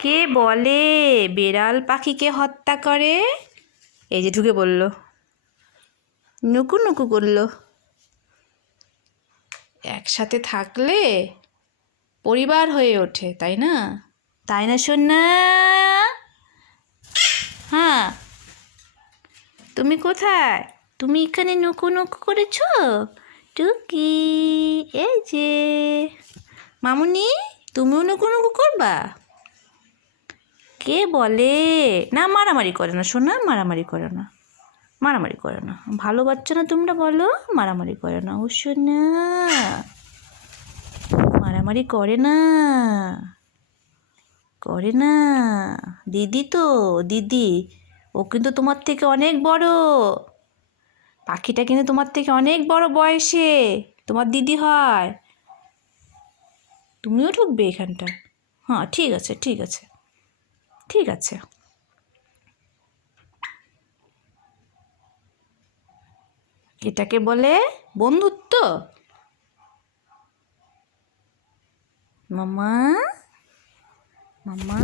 কে বলে বেড়াল পাখিকে হত্যা করে? এই যে ঢুকে বলল, নুকু নুকু করলো। একসাথে থাকলে পরিবার হয়ে ওঠে, তাই না? তাই না সোনা? হ্যাঁ, তুমি কোথায়? তুমি এখানে নুকু নুকু করেছ? টুকি, এই যে মামুনি, তুমিও নুকু নুকু করবা? কে বলে? না, মারামারি করে না সোনা, মারামারি করে না, মারামারি করে না। ভালো বাচ্চা না তোমরা, বলো মারামারি করে না। ও সোনা, মারামারি করে না, করে না। দিদি তো, দিদি, ও কিন্তু তোমার থেকে অনেক বড়। পাখিটা কিন্তু তোমার থেকে অনেক বড় বয়সে, তোমার দিদি হয়। তুমিও ঢুকবে এখানটা? হ্যাঁ, ঠিক আছে, ঠিক আছে, ঠিক আছে। এটাকে বলে বন্ধুত্ব। মামা, মামা।